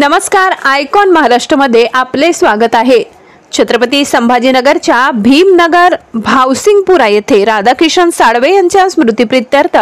नमस्कार, आयकॉन महाराष्ट्रमध्ये आपले स्वागत आहे। छत्रपती संभाजीनगरच्या भीमनगर भावसिंगपुरा येथे राधाकिशन साळवे यांच्या स्मृतिप्रित्यर्थ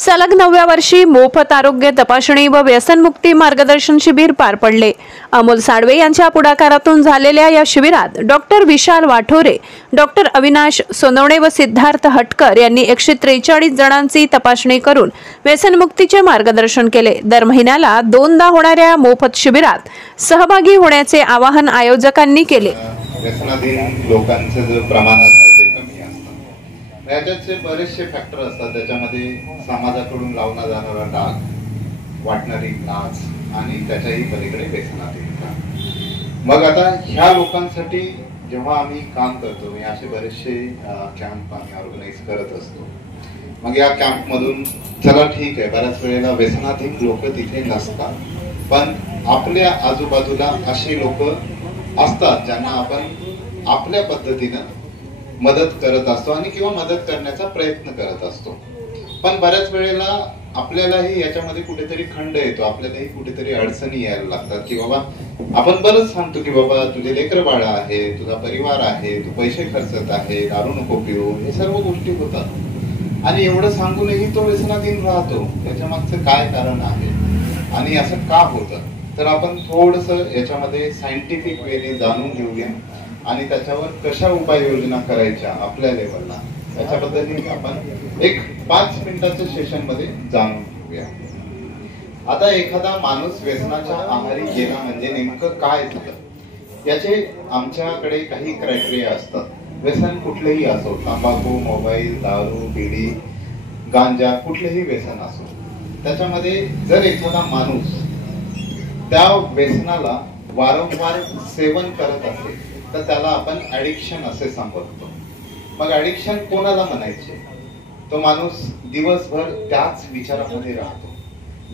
सलग 9व्या वर्षी मोफत आरोग्य तपासणी व व्यसनमुक्ती मार्गदर्शन शिबिर पार पडले। अमोल साळवे यांच्या पुढाकारातून झालेल्या या शिबिरात डॉक्टर विशाल वाठोरे, डॉक्टर अविनाश सोनवणे व सिद्धार्थ हटकर यांनी 143 जणांची तपासणी करून व्यसनमुक्तीचे मार्गदर्शन केले। दर महिन्याला 2दा होणाऱ्या मोफत शिबिरात सहभागी होण्याचे आवाहन आयोजकांनी केले। व्यसनाधीन लोकांचं जे प्रमाण असतं ते कमी असतं। याच्याचे बरेचसे फॅक्टर असतात, त्याच्यामध्ये समाजाकडून लावला जाणारा डाग, वाटणारी लाज आणि त्याच्याही पलीकडे व्यसनाधीनता। मग आता ह्या लोकांसाठी जेव्हा आम्ही काम करतो, असे बरेचसे कॅम्प आम्ही ऑर्गनाईज करत असतो। मग या कॅम्प मधून चला ठीक आहे, बऱ्याच वेळेला व्यसनाधीन लोक तिथे नसतात, पण आपल्या आजूबाजूला अशी लोक असतात ज्यांना आपण आपल्या पद्धतीने मदत करत असतो आणि किंवा मदत करण्याचा प्रयत्न करत असतो। पण बऱ्याच वेळेला आपल्यालाही याच्यामध्ये कुठेतरी खंड येतो, आपल्यालाही कुठेतरी अडचणी यायला लागतात की बाबा आपण बरंच सांगतो की बाबा तुझे लेकर बाळ आहे, तुझा परिवार आहे, तू पैसे खर्चत आहे, दारू नको पिऊ, हे सर्व गोष्टी होतात आणि एवढं सांगूनही तो व्यसनाधीन राहतो। त्याच्या मागचं काय कारण आहे आणि असं का होतं, तर आपण थोडस याच्यामध्ये सायंटिफिक वेने जाणून घेऊया आणि त्याच्यावर कशा उपाययोजना करायच्या आपल्या लेवलला, त्याच्याबद्दल आपण एक 5 मिनिटाच्या सेशन मध्ये जाणून घेऊया। आता एखादा माणूस व्यसनाच्या आहारी गेला म्हणजे नेमकं काय झालं, याचे आमच्याकडे काही क्रायटेरिया असतात। व्यसन कुठलेही असो, तंबाखू, मोबाईल, दारू, बिडी, गांजा, कुठलेही व्यसन असो, त्याच्यामध्ये जर एखादा माणूस त्या व्यसनाला वारंवार सेवन करत असेल तर त्याला आपण ऍडिक्शन असे संबोधतो। मग ऍडिक्शन कोणाला म्हणायचे? तो माणूस दिवसभर त्याच विचारामध्ये राहतो,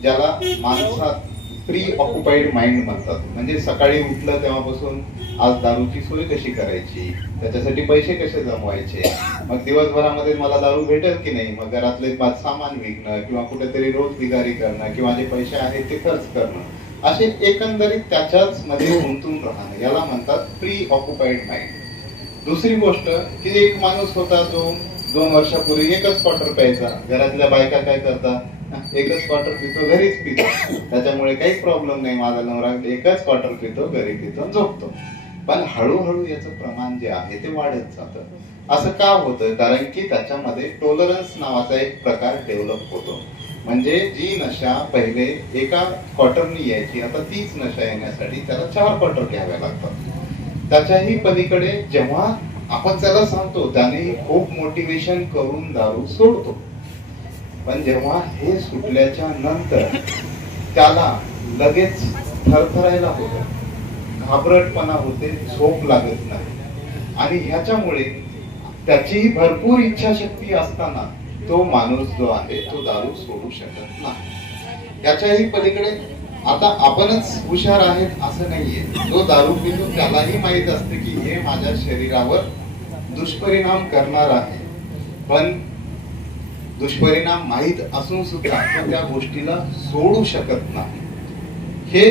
ज्याला माणसात प्री ऑक्युपाइड माइंड म्हणतात। म्हणजे सकाळी उठलं तेव्हापासून आज दारूची सोय कशी करायची, त्याच्यासाठी पैसे कसे जमवायचे, मग दिवसभरामध्ये मला दारू भेटेल की नाही, मग घरातले सामान विकणं किंवा कुठेतरी रोज बिगारी करणं किंवा जे पैसे आहेत ते खर्च करणं, असे एकंदरीत त्याच्याच मध्ये गुंतून राहणं, याला म्हणतात प्री ऑक्युपाइड माइंड। दुसरी गोष्ट की एक माणूस होता जो 2 वर्षापूर्वी एकच क्वार्टर प्यायचा, घरातल्या बायका काय करतात, एकच क्वार्टर पितो, घरीच पितो, त्याच्यामुळे काही प्रॉब्लेम नाही, माझा नवरा एकच क्वार्टर पितो, घरी पितो, झोपतो। पण हळूहळू याचं प्रमाण जे आहे ते वाढत जातं। असं का होतं? कारण की त्याच्यामध्ये टॉलरन्स नावाचा एक प्रकार डेव्हलप होतो। म्हणजे जी नशा पहिले एका क्वार्टरनी यायची, आता तीच नशा येण्यासाठी त्याला 4 क्वार्टर घ्यावे लागतात। त्याच्याही पलीकडे जेव्हा आपण त्याला सांगतो त्याने खूप मोटिवेशन करून दारू सोडतो, पण जेव्हा हे सुटल्याच्या नंतर त्याला लगेच थरथरायला होतं, घाबरटपणा होते, झोप लागत नाही आणि ह्याच्यामुळे त्याची भरपूर इच्छाशक्ती असताना तो माणूस जो आहे तो दारू सोडू शकत नाही। याच्याही पलीकडे आता आपणच हुशार आहेत असं नाहीये, जो दारू पितो त्यालाही माहित असते की हे माझ्या शरीरावर दुष्परिणाम करणार आहे, पण दुष्परिणाम माहित असून सुद्धा तो त्या गोष्टीला सोडू शकत नाही। हे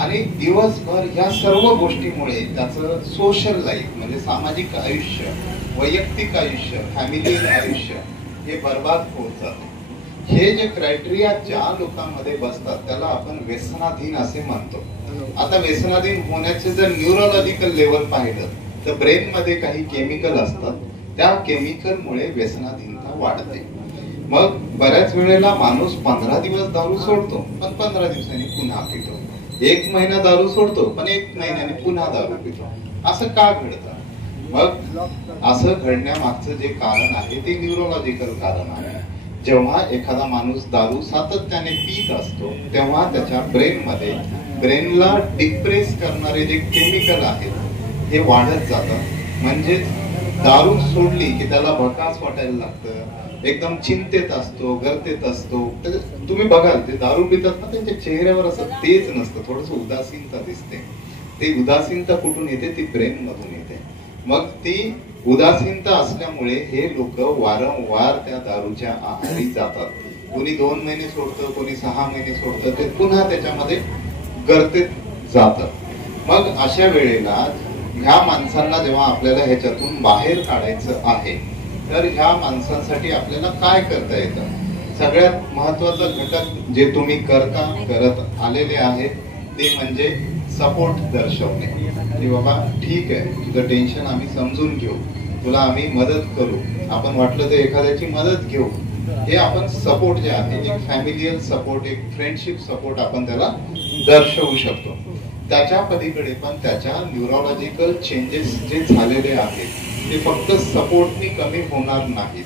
आणि दिवसभर या सर्व गोष्टीमुळे त्याचं सोशल लाईफ म्हणजे सामाजिक आयुष्य, वैयक्तिक आयुष्य, फॅमिली आयुष्य हे बर्बाद होत जाते। हे जे क्रायटेरिया ज्या लोकांमध्ये बसतात त्याला आपण व्यसनाधीन असे म्हणतो। आता व्यसनाधीन होण्याचे जर न्यूरोलॉजिकल लेवल पाहिलं तर ब्रेन मध्ये काही केमिकल असतात, त्या केमिकल मुळे व्यसनाधीनता वाढते। मग बऱ्याच वेळेला माणूस 15 दिवस दारू सोडतो, पण 15 दिवसांनी पुन्हा पितो, 1 महिना दारू सोडतो, पण 1 महिन्याने पुन्हा दारू पितो। असं का घडतं? मग असं घडण्यामागचं जे कारण आहे ते न्यूरोलॉजिकल कारण आहे। जेव्हा एखादा माणूस दारू सातत्याने पीत असतो तेव्हा त्याच्या ब्रेनला डिप्रेस करणारे जे केमिकल आहेत हे वाढत जातात। म्हणजे दारू सोडली की त्याला भकास वाटायला लागतं, एकदम चिंतेत असतो, गर्तेत असतो। तुम्ही बघाल ते दारू पितात ना, त्यांच्या चेहऱ्यावर असं तेज नसतं, थोडस उदासीनता दिसते। ती उदासीनता कुठून येते? ती ब्रेन मधून येते। मग ती उदासीनता असल्यामुळे हे लोक वारंवार त्या दारूच्या आहारी जातात। कोणी 2 महिने सोडतं, कोणी 6 महिने सोडतं, ते पुन्हा त्याच्यामध्ये गर्तेत जातं. मग अशा वेळेला ह्या माणसांना जेव्हा आपल्याला ह्याच्यातून बाहेर काढायचं आहे, तर ह्या माणसांसाठी आपल्याला काय करता येतं? सगळ्यात महत्वाचं घटक जे तुम्ही करत आलेले आहे ते म्हणजे सपोर्ट दर्शवणे, की बाबा ठीक आहे, तुझं टेन्शन आम्ही समजून घेऊ, तुला आम्ही मदत करू, आपण वाटलं तर एखाद्याची मदत घेऊ. हे आपण सपोर्ट जे आहे, एक फॅमिलियल सपोर्ट, एक फ्रेंडशिप सपोर्ट आपण त्याला दर्शवू शकतो. त्याच्या पलीकडे पण त्याच्या न्यूरोलॉजिकल चेंजेस जे झालेले आहेत ते फक्त सपोर्टनी कमी होणार नाहीत,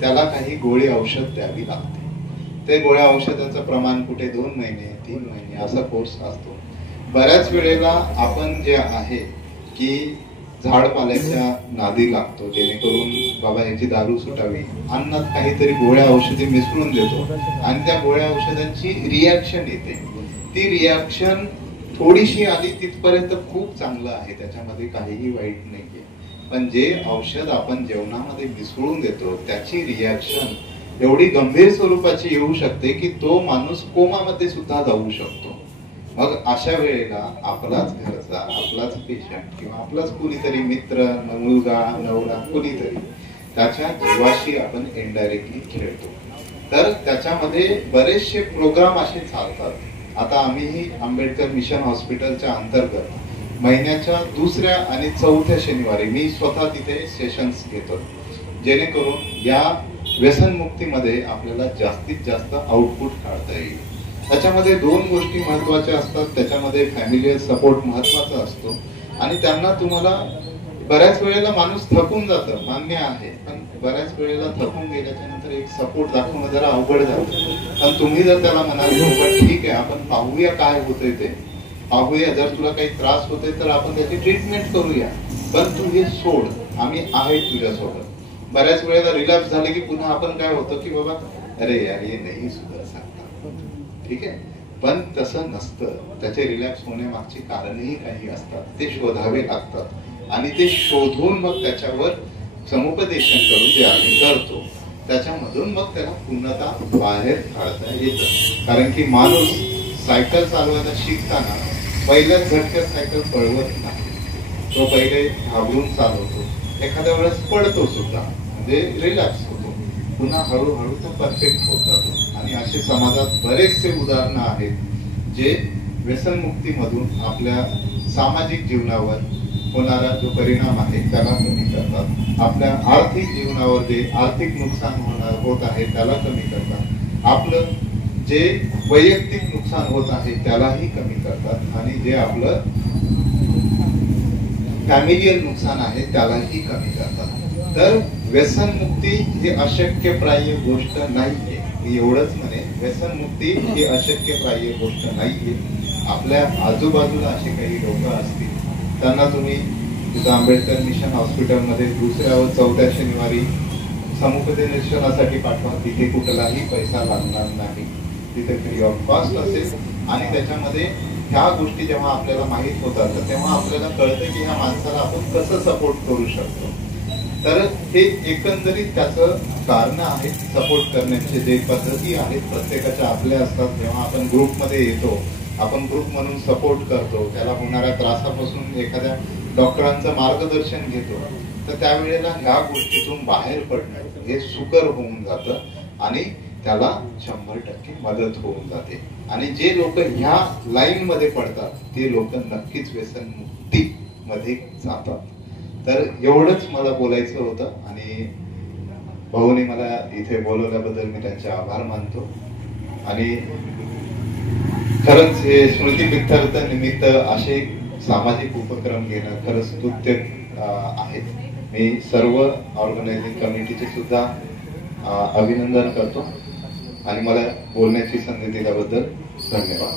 त्याला काही गोळी औषध द्यावी लागते. ते गोळ्या औषधाचं प्रमाण कुठे 2 महिने 3 महिने असा कोर्स असतो. बऱ्याच वेळेला आपण जे आहे की झाडपाल्याच्या नादी लागतो, जेणेकरून बाबा ह्याची दारू सुटावी, अन्नात काहीतरी गोळ्या औषधी मिसळून देतो आणि त्या गोळ्या औषधांची रिॲक्शन येते. ती रिॲक्शन थोडीशी आली तिथपर्यंत खूप चांगलं आहे, त्याच्यामध्ये काहीही वाईट नाहीये. पण जे औषध आपण जेवणामध्ये मिसळून देतो त्याची रिॲक्शन एवढी गंभीर स्वरूपाची येऊ शकते की तो माणूस कोमामध्ये सुद्धा जाऊ शकतो. मग अशा वेळेला आपलाच घरचा, आपलाच पेशंट किंवा आपलाच कुणीतरी मित्र, मुलगा, नवरा, कुणीतरी त्याच्या जीवाशी आपण इनडायरेक्टली खेळतो. तर त्याच्यामध्ये बरेचसे प्रोग्राम असे चालतात. आता आम्हीही आंबेडकर मिशन हॉस्पिटलच्या अंतर्गत महिन्याच्या 2ऱ्या आणि 4थ्या शनिवारी मी स्वतः तिथे सेशन्स घेतो, जेणेकरून या व्यसनमुक्तीमध्ये आपल्याला जास्तीत जास्त आउटपुट काढता येईल. त्याच्यामध्ये 2 गोष्टी महत्वाच्या असतात. त्याच्यामध्ये फॅमिलियल सपोर्ट महत्वाचा असतो आणि त्यांना तुम्हाला बऱ्याच वेळेला माणूस थकून जातं, मान्य आहे, पण बऱ्याच वेळेला थकून गेल्याच्या नंतर एक सपोर्ट दाखवणं जरा अवघड जातं. पण तुम्ही जर त्याला म्हणाल ठीक आहे आपण पाहूया काय होतंय, ते पाहूया, जर तुला काही त्रास होतोय तर आपण त्याची ट्रीटमेंट करूया, पण तू हे सोड, आम्ही आहे तुझ्यासोबत. बऱ्याच वेळेला रिलॅप्स झाले की पुन्हा आपण काय होतं की बाबा अरे यार ये नाही सुधार सकता, ठीक आहे, पण तसं नसतं. त्याचे रिलॅप्स होण्यामागची कारणही काही असतात, ते शोधावे लागतात आणि ते शोधून मग त्याच्यावर समुपदेशन करून जे आम्ही करतो त्याच्यामधून मग त्याला पूर्णतः बाहेर काढता येतं. कारण की माणूस सायकल चालवायला शिकताना पहिल्याच झटक्यात सायकल पळवत नाही, तो पहिले घाबरून चालवतो, एखाद्या वेळेस पडतो सुद्धा, म्हणजे रिलॅक्स होतो, पुन्हा हळूहळू तो परफेक्ट होतात. आणि असे समाजात बरेचसे उदाहरणं आहेत जे व्यसनमुक्तीमधून आपल्या सामाजिक जीवनावर होणारा जो परिणाम आहे त्याला कमी करतात, आपल्या आर्थिक जीवनावर जे आर्थिक नुकसान होत आहे त्याला कमी करतात, आपलं जे वैयक्तिक नुकसान होत आहे त्यालाही कमी करतात आणि जे आपलं फॅमिलियल नुकसान आहे त्यालाही कमी करतात. तर व्यसनमुक्ती ही अशक्यप्राय गोष्ट नाहीये. मी एवढंच म्हणे, व्यसनमुक्ती ही अशक्यप्राय गोष्ट नाहीये. आपल्या आजूबाजूला असे काही लोक असतील त्यांना तुम्ही तिथं आंबेडकर मिशन हॉस्पिटलमध्ये 2ऱ्या व 4थ्या शनिवारी समुपदेशनासाठी पाठवा. तिथे कुठलाही पैसा लागणार नाही, तिथे फ्री ऑफ कॉस्ट असेल. आणि त्याच्यामध्ये ह्या गोष्टी जेव्हा आपल्याला माहित होतात तेव्हा आपल्याला कळतं की ह्या माणसाला आपण कसं सपोर्ट करू शकतो. तर हे एकंदरीत त्याचं कारण आहे. सपोर्ट करण्याचे जे पद्धती आहेत प्रत्येकाच्या आपल्या असतात. जेव्हा आपण ग्रुपमध्ये येतो, आपण ग्रुप म्हणून सपोर्ट करतो, त्याला होणाऱ्या त्रासापासून एखाद्या डॉक्टरांचं मार्गदर्शन घेतो, तर त्यावेळेला ह्या गोष्टीतून बाहेर पडणं हे सुकर होऊन जातं आणि त्याला 100% मदत होऊन जाते. आणि जे लोक ह्या लाईन मध्ये पडतात ते लोक नक्कीच व्यसनमुक्ती मध्ये जातात. तर एवढंच मला बोलायचं होतं आणि भाऊने मला इथे बोलवल्याबद्दल मी त्यांचे आभार मानतो. आणि खरंच हे स्मृतिप्रीत्यर्थ निमित्त असे सामाजिक उपक्रम घेणं खरंच स्तुत्य आहे. मी सर्व ऑर्गनायझिंग कमिटीचे सुद्धा अभिनंदन करतो आणि मला बोलण्याची संधी दिल्याबद्दल धन्यवाद.